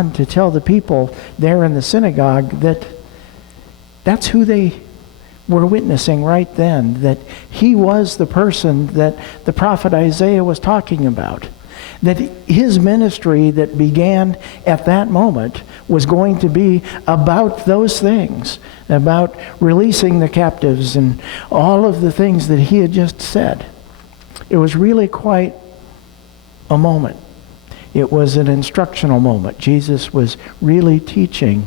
on to tell the people there in the synagogue that that's who they were witnessing right then, that he was the person that the prophet Isaiah was talking about. That his ministry that began at that moment was going to be about those things, about releasing the captives and all of the things that he had just said. It was really quite a moment. It was an instructional moment. Jesus was really teaching.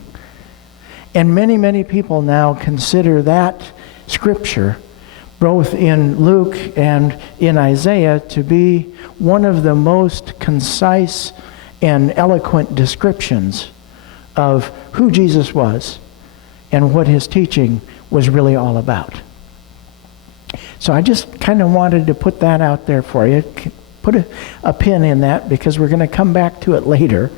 And many, many people now consider that scripture, both in Luke and in Isaiah, to be one of the most concise and eloquent descriptions of who Jesus was and what his teaching was really all about. So I just kind of wanted to put that out there for you. Put a pin in that because we're going to come back to it later.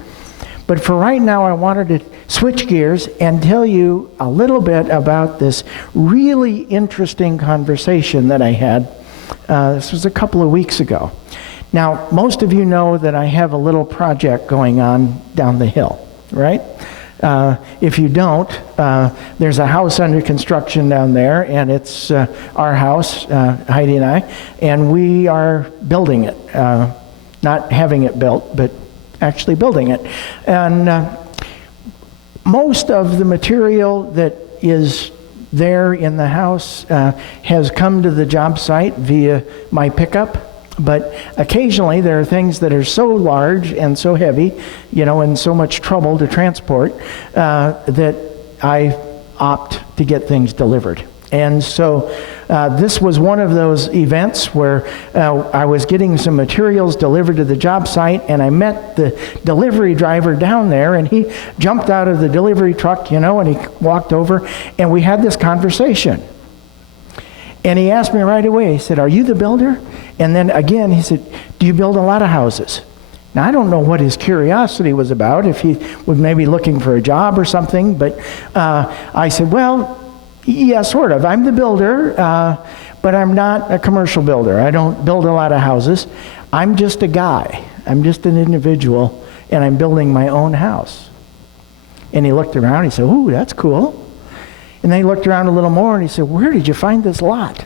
But for right now, I wanted to switch gears and tell you a little bit about this really interesting conversation that I had. This was a couple of weeks ago. Now, most of you know that I have a little project going on down the hill, right? If you don't, there's a house under construction down there, and it's our house, Heidi and I, and we are building it. Not having it built, but actually building it. And most of the material that is there in the house has come to the job site via my pickup. But occasionally there are things that are so large and so heavy, and so much trouble to transport that I opt to get things delivered. And so this was one of those events where I was getting some materials delivered to the job site, and I met the delivery driver down there, and he jumped out of the delivery truck, and he walked over, and we had this conversation. And he asked me right away, he said, "Are you the builder?" And then again, he said, "Do you build a lot of houses?" Now, I don't know what his curiosity was about, if he was maybe looking for a job or something, but I said, "Well, yeah, sort of. I'm the builder, but I'm not a commercial builder. I don't build a lot of houses. I'm just a guy. I'm just an individual, and I'm building my own house." And he looked around, he said, "Ooh, that's cool." And then he looked around a little more, and he said, "Where did you find this lot?"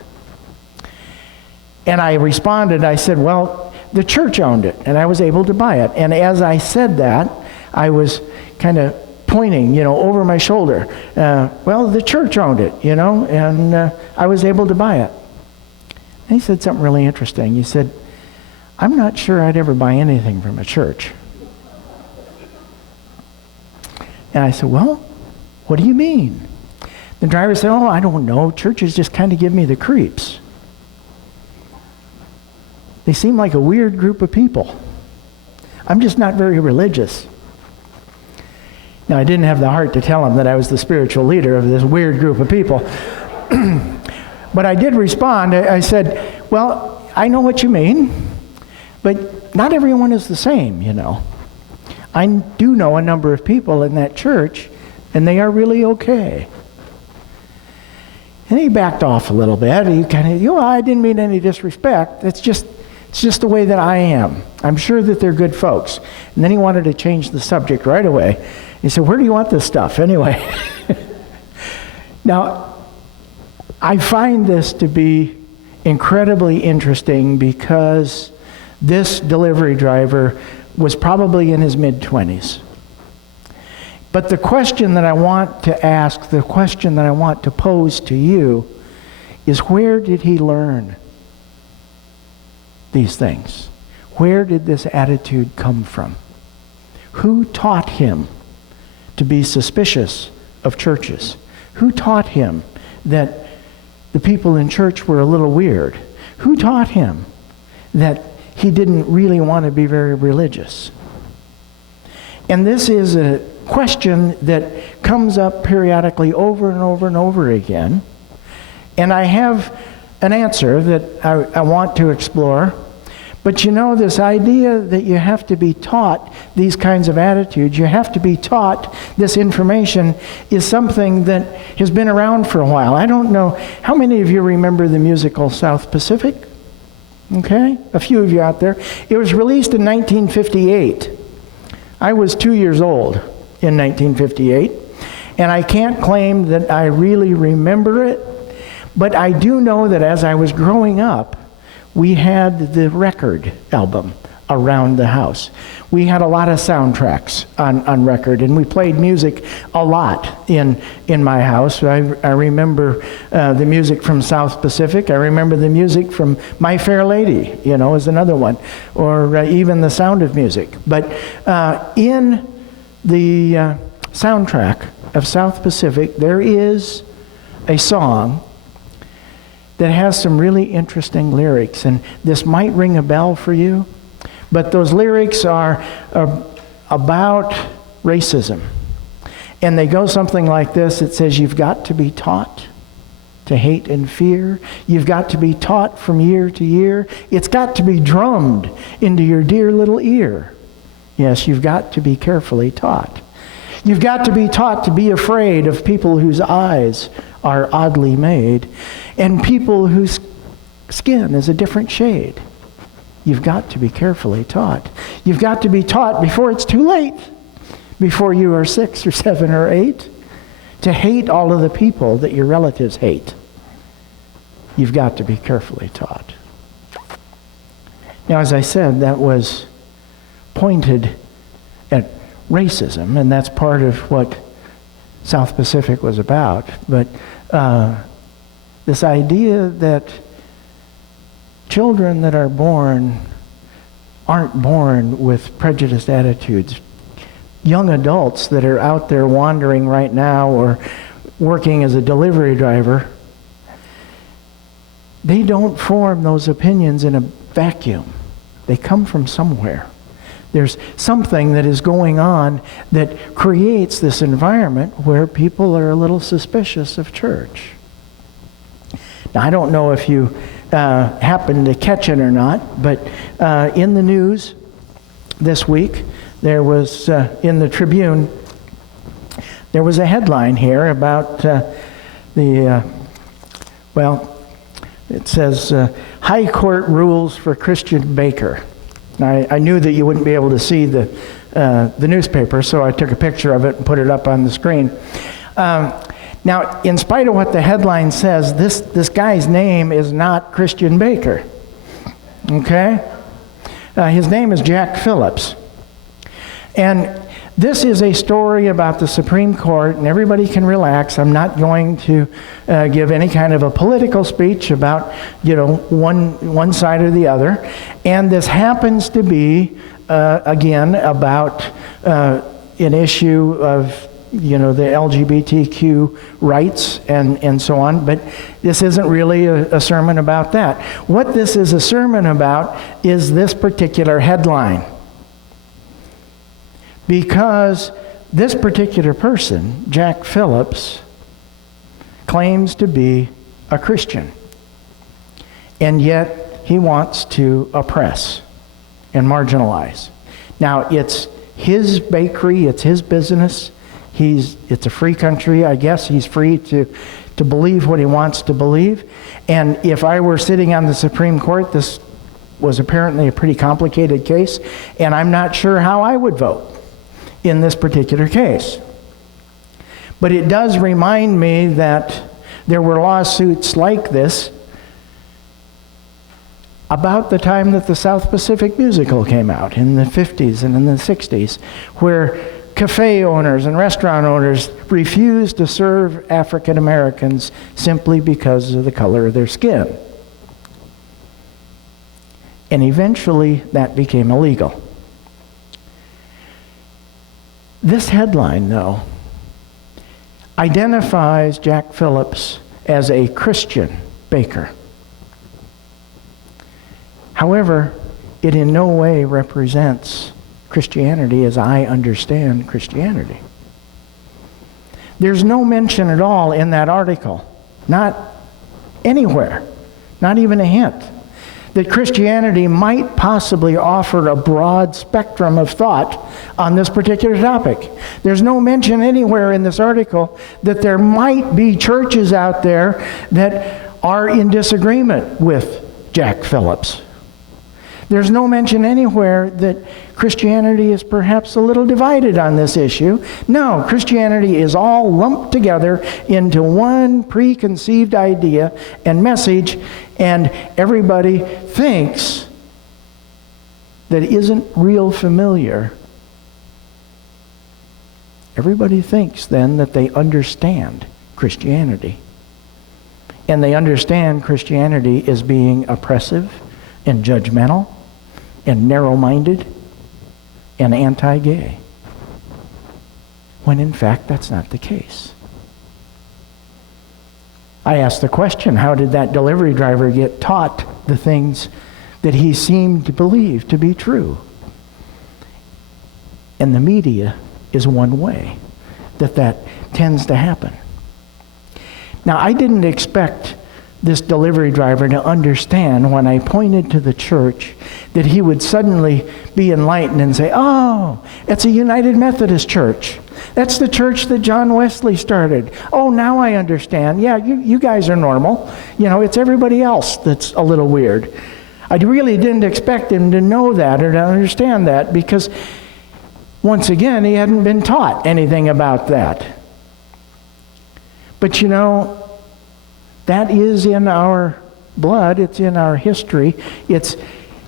And I responded, I said, "Well, the church owned it, and I was able to buy it." And as I said that, I was kind of pointing, over my shoulder. Well, the church owned it, and I was able to buy it. And he said something really interesting. He said, "I'm not sure I'd ever buy anything from a church." And I said, "Well, what do you mean?" The driver said, "Oh, I don't know. Churches just kind of give me the creeps. They seem like a weird group of people. I'm just not very religious." Now, I didn't have the heart to tell him that I was the spiritual leader of this weird group of people. But I did respond. I said, "Well, I know what you mean, but not everyone is the same, I do know a number of people in that church, and they are really okay." And he backed off a little bit. He kind of, "I didn't mean any disrespect. It's just the way that I am. I'm sure that they're good folks." And then he wanted to change the subject right away. He said, "Where do you want this stuff anyway?" Now, I find this to be incredibly interesting because this delivery driver was probably in his mid-20s. But the question that I want to ask, the question that I want to pose to you is, where did he learn these things? Where did this attitude come from? Who taught him to be suspicious of churches? Who taught him that the people in church were a little weird? Who taught him that he didn't really want to be very religious? And this is a question that comes up periodically over and over and over again. And I have an answer that I want to explore. But this idea that you have to be taught these kinds of attitudes, you have to be taught this information, is something that has been around for a while. I don't know, how many of you remember the musical South Pacific? Okay, a few of you out there. It was released in 1958. I was 2 years old in 1958, and I can't claim that I really remember it, but I do know that as I was growing up, we had the record album around the house. We had a lot of soundtracks on record, and we played music a lot in my house. I remember the music from South Pacific. I remember the music from My Fair Lady, is another one, or even The Sound of Music. But in the soundtrack of South Pacific, there is a song that has some really interesting lyrics, and this might ring a bell for you. But those lyrics are about racism. And they go something like this. It says, you've got to be taught to hate and fear. You've got to be taught from year to year. It's got to be drummed into your dear little ear. Yes, you've got to be carefully taught. You've got to be taught to be afraid of people whose eyes are oddly made and people whose skin is a different shade. You've got to be carefully taught. You've got to be taught before it's too late, before you are 6 or 7 or 8, to hate all of the people that your relatives hate. You've got to be carefully taught. Now, as I said, that was pointed at racism, and that's part of what South Pacific was about. But this idea that children that are born aren't born with prejudiced attitudes. Young adults that are out there wandering right now or working as a delivery driver, they don't form those opinions in a vacuum. They come from somewhere. There's something that is going on that creates this environment where people are a little suspicious of church. Now, I don't know if you happened to catch it or not, but in the news this week, there was, in the Tribune, there was a headline here about it says, High Court rules for Christian baker. Now, I knew that you wouldn't be able to see the newspaper, so I took a picture of it and put it up on the screen. Now, in spite of what the headline says, this guy's name is not Christian Baker. Okay? His name is Jack Phillips. And this is a story about the Supreme Court, and everybody can relax. I'm not going to give any kind of a political speech about, one side or the other. And this happens to be, again, about an issue of the LGBTQ rights and so on, but this isn't really a sermon about that. What this is a sermon about is this particular headline. Because this particular person, Jack Phillips, claims to be a Christian, and yet he wants to oppress and marginalize. Now, it's his bakery, it's his business. It's a free country, I guess. He's free to believe what he wants to believe. And if I were sitting on the Supreme Court, this was apparently a pretty complicated case, and I'm not sure how I would vote in this particular case. But it does remind me that there were lawsuits like this about the time that the South Pacific musical came out in the 50s and in the 60s, where cafe owners and restaurant owners refused to serve African Americans simply because of the color of their skin. And eventually that became illegal. This headline, though, identifies Jack Phillips as a Christian baker. However, it in no way represents Christianity as I understand Christianity. There's no mention at all in that article, not anywhere, not even a hint, that Christianity might possibly offer a broad spectrum of thought on this particular topic. There's no mention anywhere in this article that there might be churches out there that are in disagreement with Jack Phillips. There's no mention anywhere that Christianity is perhaps a little divided on this issue. No, Christianity is all lumped together into one preconceived idea and message, and everybody thinks that isn't real familiar. Everybody thinks then that they understand Christianity. And they understand Christianity as being oppressive and judgmental and narrow-minded and anti-gay, when in fact that's not the case. I asked the question, how did that delivery driver get taught the things that he seemed to believe to be true? And the media is one way that tends to happen. Now, I didn't expect this delivery driver to understand when I pointed to the church that he would suddenly be enlightened and say, oh, it's a United Methodist church. That's the church that John Wesley started. Oh, now I understand. Yeah, you guys are normal. It's everybody else that's a little weird. I really didn't expect him to know that or to understand that, because once again, he hadn't been taught anything about that. But that is in our blood. It's in our history. It's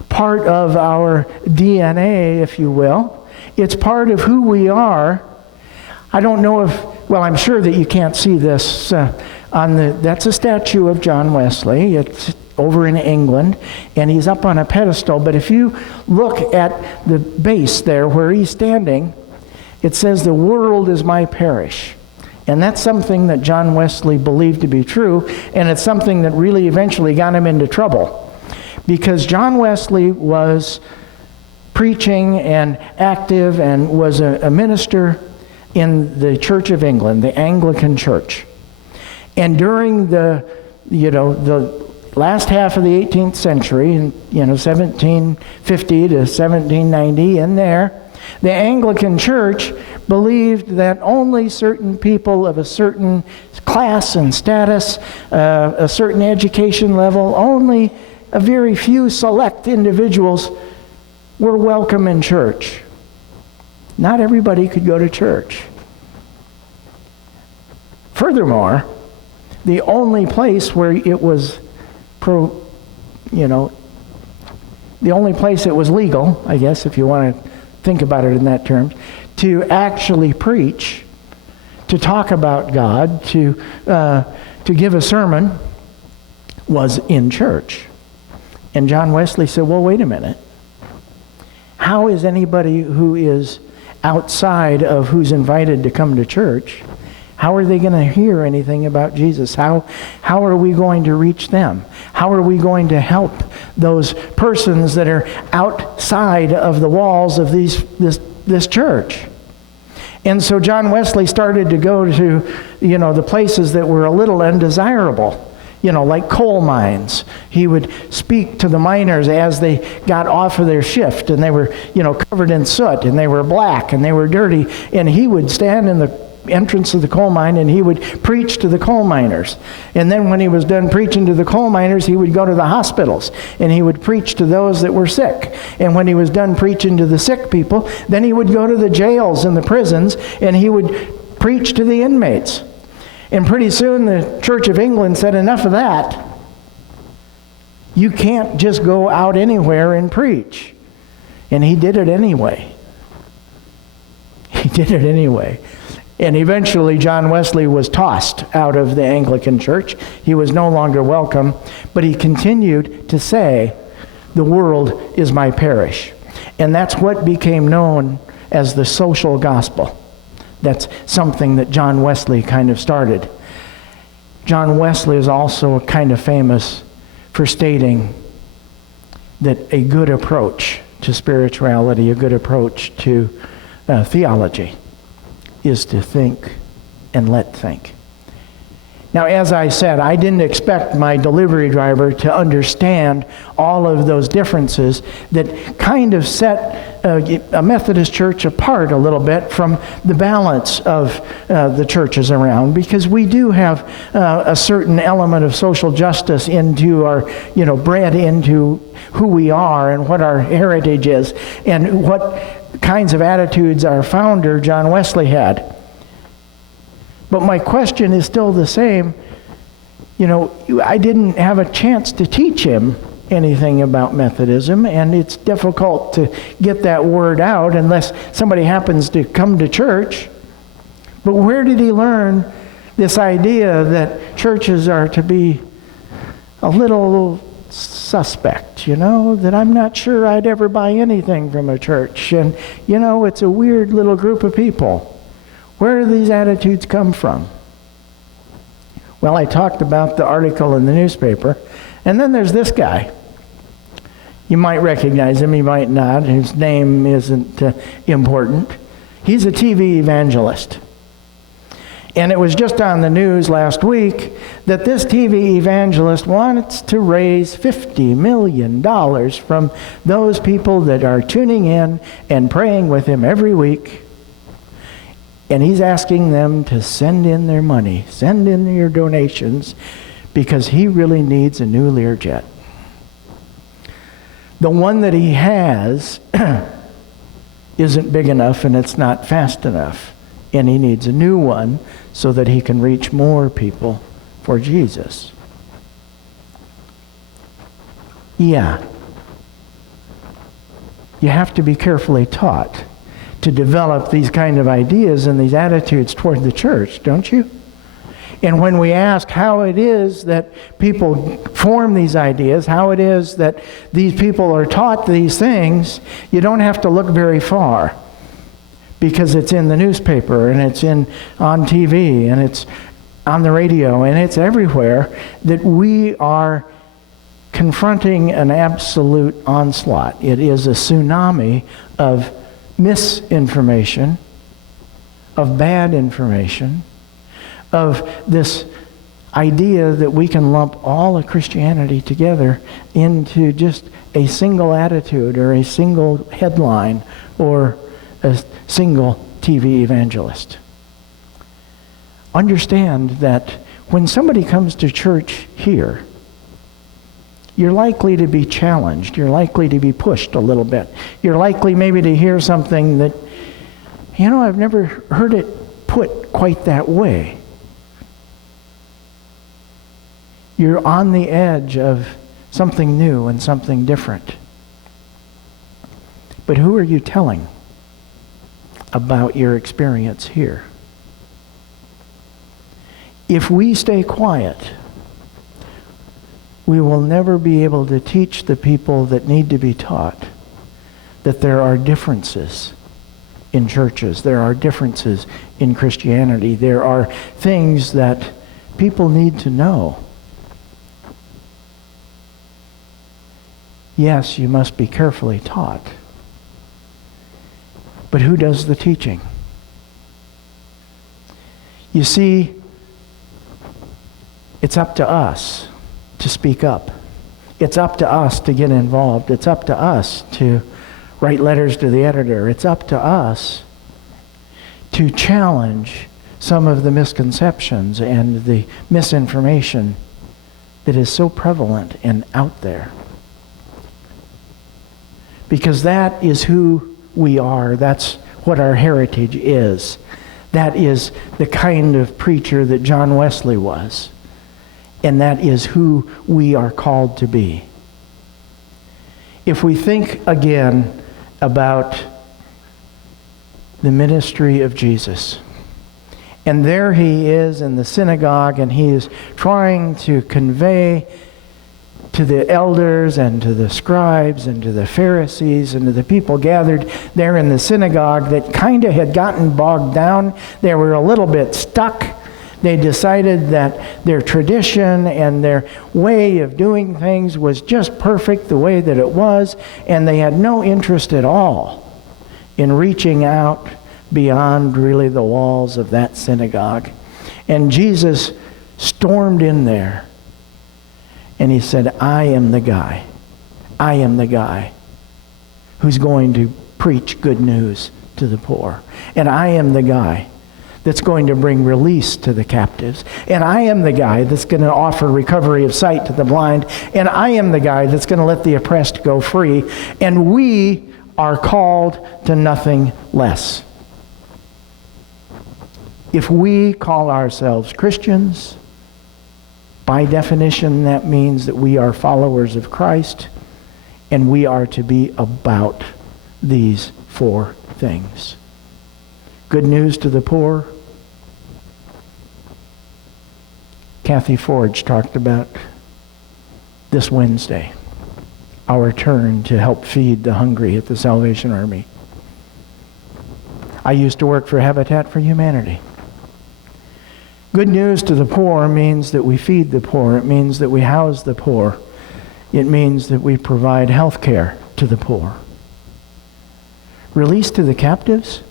part of our DNA, if you will. It's part of who we are. I don't know I'm sure that you can't see this that's a statue of John Wesley. It's over in England, and he's up on a pedestal. But if you look at the base there where he's standing, it says, "The world is my parish." And that's something that John Wesley believed to be true, and it's something that really eventually got him into trouble. Because John Wesley was preaching and active and was a minister in the Church of England, the Anglican Church. And during the last half of the 18th century, 1750 to 1790, in there, the Anglican Church believed that only certain people of a certain class and status, a certain education level, only a very few select individuals were welcome in church. Not everybody could go to church. Furthermore, the only place where it was the only place it was legal, I guess, if you want to think about it in that terms, to actually preach, to talk about God, to give a sermon, was in church. And John Wesley said, well, wait a minute. How is anybody who is outside of who's invited to come to church, how are they going to hear anything about Jesus? How are we going to reach them? How are we going to help those persons that are outside of the walls of this church? And so John Wesley started to go to, the places that were a little undesirable, like coal mines. He would speak to the miners as they got off of their shift, and they were, covered in soot, and they were black, and they were dirty, and he would stand in the entrance of the coal mine, and he would preach to the coal miners. And then when he was done preaching to the coal miners, he would go to the hospitals, and he would preach to those that were sick. And when he was done preaching to the sick people, then he would go to the jails and the prisons, and he would preach to the inmates. And pretty soon the Church of England said, enough of that. You can't just go out anywhere and preach. And he did it anyway. He did it anyway. And eventually John Wesley was tossed out of the Anglican Church. He was no longer welcome, but he continued to say, the world is my parish. And that's what became known as the social gospel. That's something that John Wesley kind of started. John Wesley is also kind of famous for stating that a good approach to spirituality, a good approach to theology, is to think and let think. Now, as I said, I didn't expect my delivery driver to understand all of those differences that kind of set a Methodist church apart a little bit from the balance of the churches around, because we do have a certain element of social justice into our, bred into who we are and what our heritage is and what kinds of attitudes our founder, John Wesley, had. But my question is still the same. I didn't have a chance to teach him anything about Methodism, and it's difficult to get that word out unless somebody happens to come to church. But where did he learn this idea that churches are to be a little suspect, that I'm not sure I'd ever buy anything from a church, and, it's a weird little group of people? Where do these attitudes come from? Well, I talked about the article in the newspaper, and then there's this guy. You might recognize him, you might not. His name isn't important. He's a TV evangelist. And it was just on the news last week that this TV evangelist wants to raise $50 million from those people that are tuning in and praying with him every week. And he's asking them to send in their money, send in your donations, because he really needs a new Learjet. The one that he has isn't big enough and it's not fast enough. And he needs a new one so that he can reach more people for Jesus. Yeah. You have to be carefully taught to develop these kind of ideas and these attitudes toward the church, don't you? And when we ask how it is that people form these ideas, how it is that these people are taught these things, you don't have to look very far, because it's in the newspaper and it's on TV and it's on the radio and it's everywhere, that we are confronting an absolute onslaught. It is a tsunami of misinformation, of bad information, of this idea that we can lump all of Christianity together into just a single attitude or a single headline or a single TV evangelist. Understand that when somebody comes to church here, you're likely to be challenged. You're likely to be pushed a little bit. You're likely maybe to hear something that, I've never heard it put quite that way. You're on the edge of something new and something different. But who are you telling about your experience here? If we stay quiet, we will never be able to teach the people that need to be taught that there are differences in churches. There are differences in Christianity. There are things that people need to know. Yes, you must be carefully taught. But who does the teaching? You see, it's up to us to speak up. It's up to us to get involved. It's up to us to write letters to the editor. It's up to us to challenge some of the misconceptions and the misinformation that is so prevalent and out there. Because that is who we are. That's what our heritage is. That is the kind of preacher that John Wesley was. And that is who we are called to be. If we think again about the ministry of Jesus, and there he is in the synagogue, and he is trying to convey to the elders and to the scribes and to the Pharisees and to the people gathered there in the synagogue that kind of had gotten bogged down. They were a little bit stuck. They decided that their tradition and their way of doing things was just perfect the way that it was, and they had no interest at all in reaching out beyond really the walls of that synagogue. And Jesus stormed in there, and he said, I am the guy. I am the guy who's going to preach good news to the poor. And I am the guy that's going to bring release to the captives. And I am the guy that's going to offer recovery of sight to the blind. And I am the guy that's going to let the oppressed go free. And we are called to nothing less. If we call ourselves Christians, by definition, that means that we are followers of Christ, and we are to be about these four things. Good news to the poor. Kathy Forge talked about this Wednesday, our turn to help feed the hungry at the Salvation Army. I used to work for Habitat for Humanity. Good news to the poor means that we feed the poor. It means that we house the poor. It means that we provide health care to the poor. Release to the captives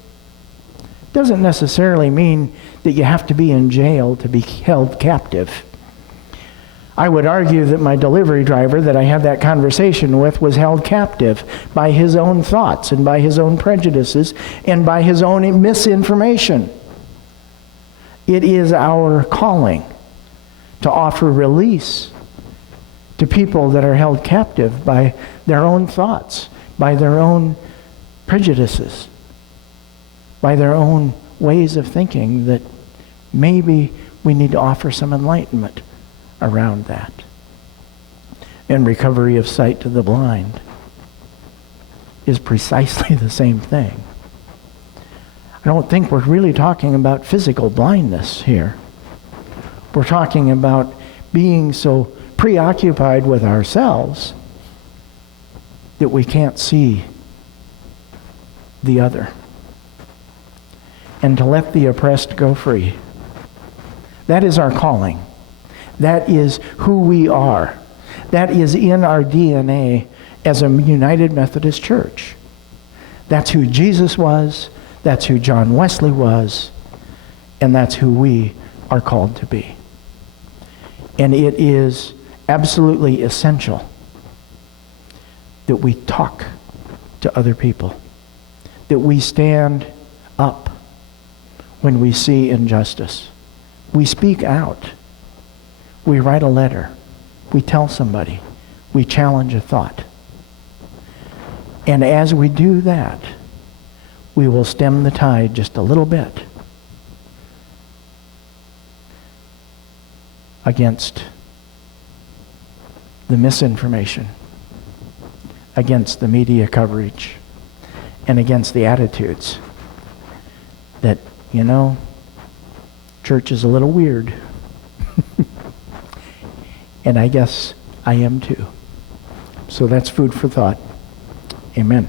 doesn't necessarily mean that you have to be in jail to be held captive. I would argue that my delivery driver that I had that conversation with was held captive by his own thoughts and by his own prejudices and by his own misinformation. It is our calling to offer release to people that are held captive by their own thoughts, by their own prejudices, by their own ways of thinking, that maybe we need to offer some enlightenment around that. And recovery of sight to the blind is precisely the same thing. I don't think we're really talking about physical blindness here. We're talking about being so preoccupied with ourselves that we can't see the other. And to let the oppressed go free. That is our calling. That is who we are. That is in our DNA as a United Methodist Church. That's who Jesus was. That's who John Wesley was. And that's who we are called to be. And it is absolutely essential that we talk to other people, that we stand up when we see injustice. We speak out. We write a letter. We tell somebody. We challenge a thought. And as we do that, we will stem the tide just a little bit against the misinformation, against the media coverage, and against the attitudes that, church is a little weird. And I guess I am too. So that's food for thought. Amen.